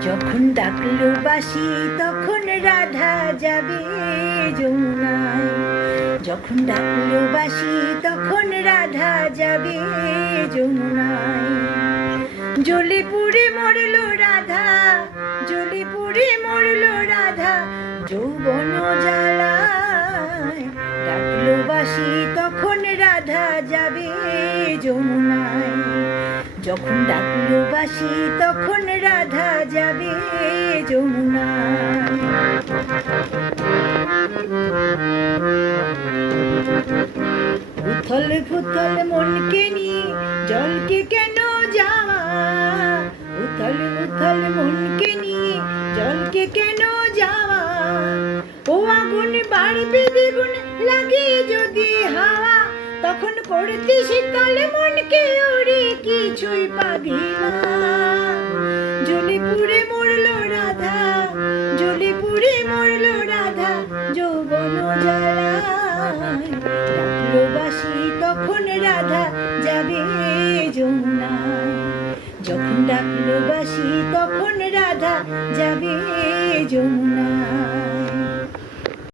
যখন ডাকলো বাঁশি তখন রাধা যাবে যমুনায়। যখন ডাকলো বাঁশি তখন রাধা যাবে যমুনায়। জ্বলে পুড়ে মরলো রাধা, জ্বলে পুড়ে মরলো রাধা যৌবন জ্বালায়। ডাকলো বাঁশি তখন রাধা যাবে যমুনায়। যখন ডাকলো বাঁশি তখন রাধা যাবে যমুনায়। উথল ফুথল মনকে নিয়ে জলকে কেন যাওয়া, উথল উথল মনকে নিয়ে জলকে কেন যাওয়া। ও আগুন বাড়বে দ্বিগুণ লাগে যদি হাওয়া, তখন করতে শীতল মনকে ওরে কিছুই পাবি না। জ্বলে পুড়ে মরলো রাধা, জ্বলে পুড়ে মরলো রাধা যৌবন জ্বালায়। ডাকলো বাঁশি তখন রাধা যাবে যমুনায়। যখন ডাকলো বাঁশি তখন রাধা যাবে যমুনায়।